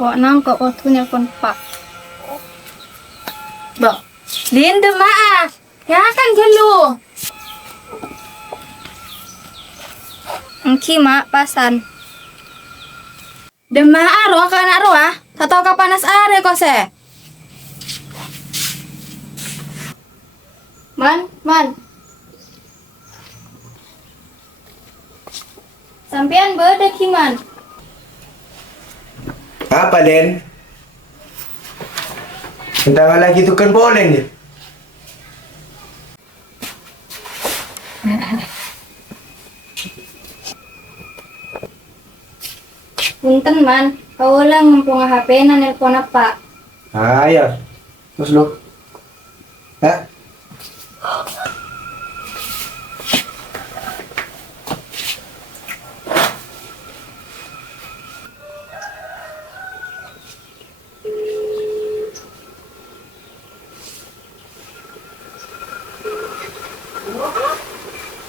kok nangkok waktu nelpon Pak. Bro, Linda maaf. Ya kan dulu. Engki mak pasan. Dema aro kana roa, atau ka panas are kok se. Man. Sampean beda kiman. Apa, Den? Bentar lagi tukar bolen ya? Punten man, kau lang ngumpung HP na nelpon apa. Ya. Terus lo? Hah?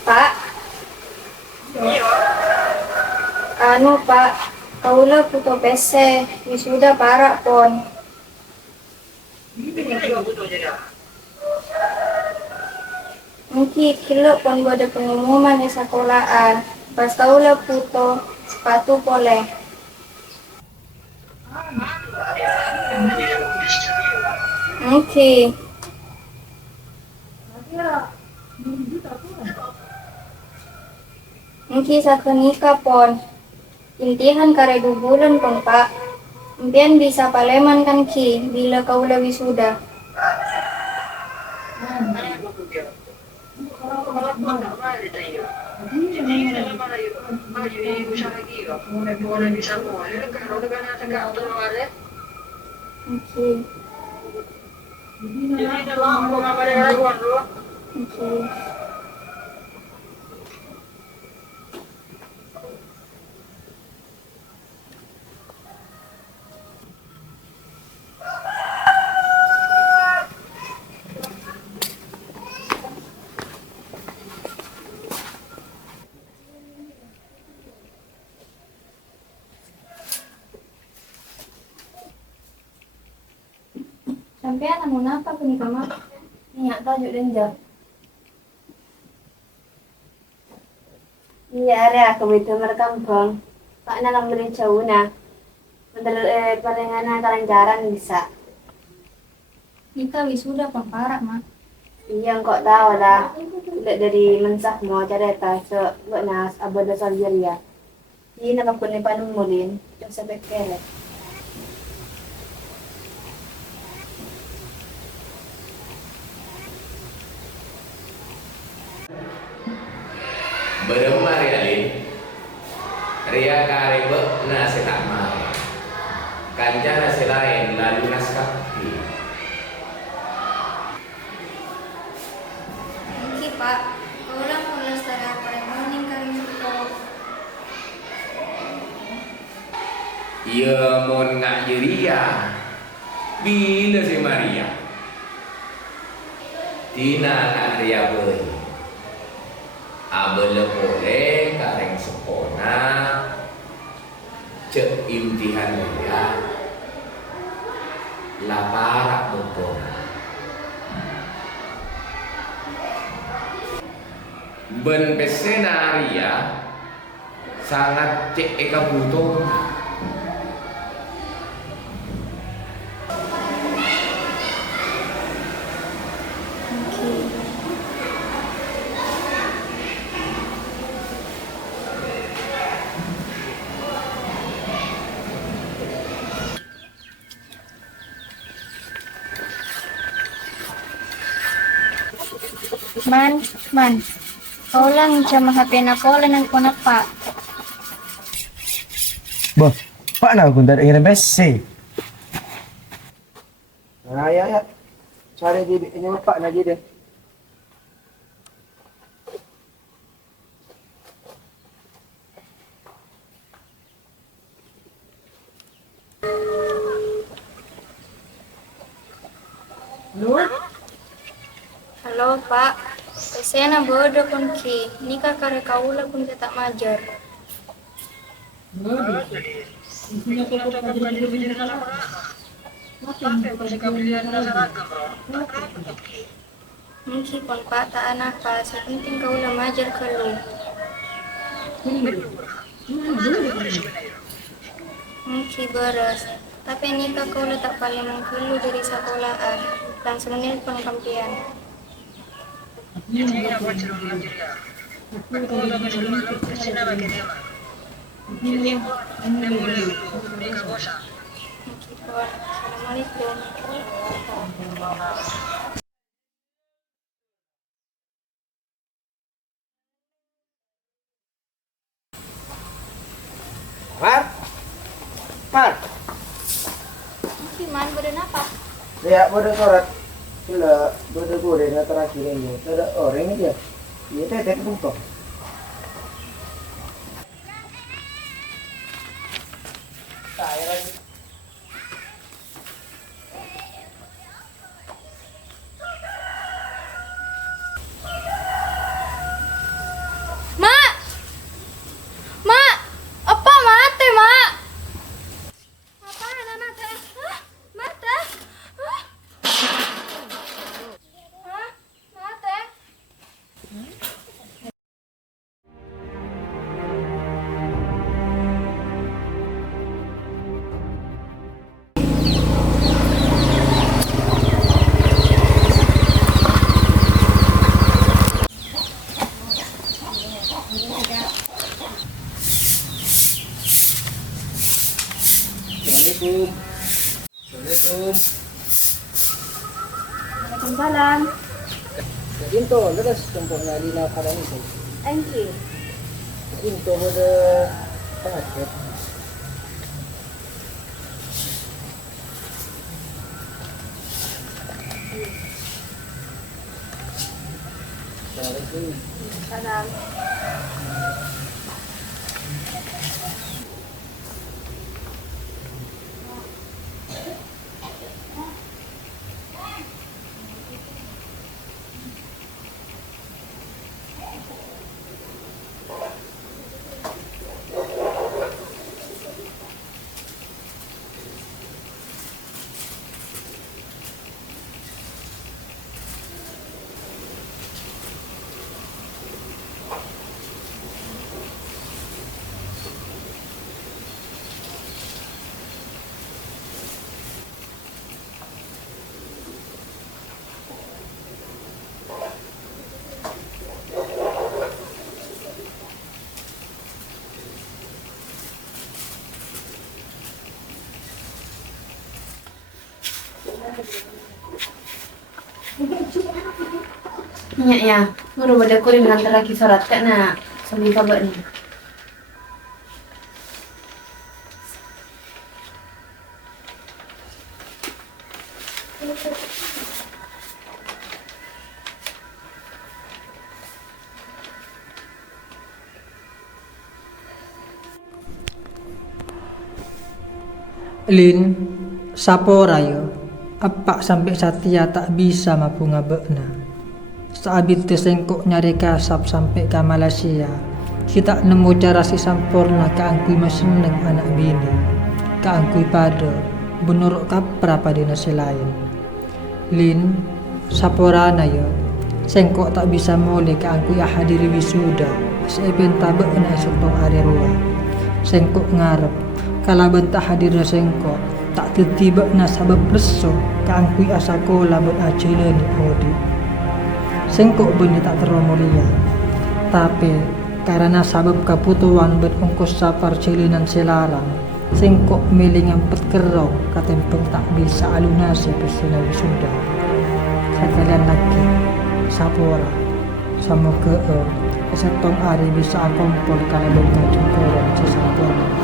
Pak. Anu Pak, kau lah puto PC, wisuda para pon. Mungkin kilo pon ada pengumuman di sekolahan. Pas kau lah puto sepatu boleh. Mungkin. Mungkin sa nikah pon. Intihan kare 2 bulan pon Pak. Impian bisa paleman kan ki bila kau lah wisuda. Oke. Sampean namun apa pun kama? Minyak tajuk denjak. Iya, area aku itu merkampung. Pak nalang beli jauh na. Palingan kalancaran bisa. Ika wisuda pon para mak. Iya, kok tahu lah. Tidak dari mensah mau cerita buat nas abad Algeria. Ini nama pun ni panumulin. Yung sa bekere. Beremar ya Lin. Ria karebe nasi tak mare. Kanca nasi lain lalu naskapti. Mungkin Pak, kau lah mau lestari apa yang morning karing itu. Iya mon ngak jeria. Bila si Maria. Tina nak Ria beri. Abele boleh kareng sepona cek imtihan dia laparak betul ben pesenaria sangat cek eka butuh Man, kau lang sama HP na ko lang nelpon apa. Bah, Pak na kung dari ngirim besi. Ya. Cari di ini Pak lagi deh. Halo Pak, pesena bodoh pun ki, nikah kare kaula pun tak majar. Mungkin pon Pak tak anak Pak, sepenting kau udah majar ke lu. Mungkin beres. Tapi nikah kau udah tak paling mengkelu dari sekolahan. Langsung nelpon kampian. Mungkin pon. Assalamualaikum. Mar. Mar. Mungkin man berapa? Lihat bodoh surat. Sila bodoh gue na terakhir ini. Ada orang ini dia. Iya teh teh tumpah. Saya lagi. Mak! Mak! Apa mate, Mak? Apaan anak teh? Hah? Mate? Hah? Hah? Mate? Assalamualaikum. Assalamualaikum. Waalaikumsalam. Ginto, lepas tempoh na linaw ka lang ito. Thank you. Ginto bodoh paket. Assalamualaikum. Salam. Nya ya, nguru bade kuring hantar lagi surat kana sami kabar ni. Lin, sapora yo, apa sampai Satya tak bisa mampu ngabekna. Saabit tesengkok nyari kasap sampai ke Malaysia, kita nemu cara si sampurna keangkui maseneng anak bini, keangkui pada benuruk kapra pada nasi lain. Lin, saporana yo, sengkok tak bisa mole keangkui ahadiri wisuda, seeben tabekna esok tong hari ruang. Sengkok ngarep kala bentah hadirna sengkok tak tiba na sabab leso keangkui asakola ben acelen odi. Sengkok benih tak terlalu tapi karena sabab keputuan ben ongkos sapar celinan selarang sengkok miling ampet kerau katempeng tak bisa alunasi persina wisuda. Sekalian lagi sapora sama ke esetong ari bisa akompol kala bengka jengkoran si sapora.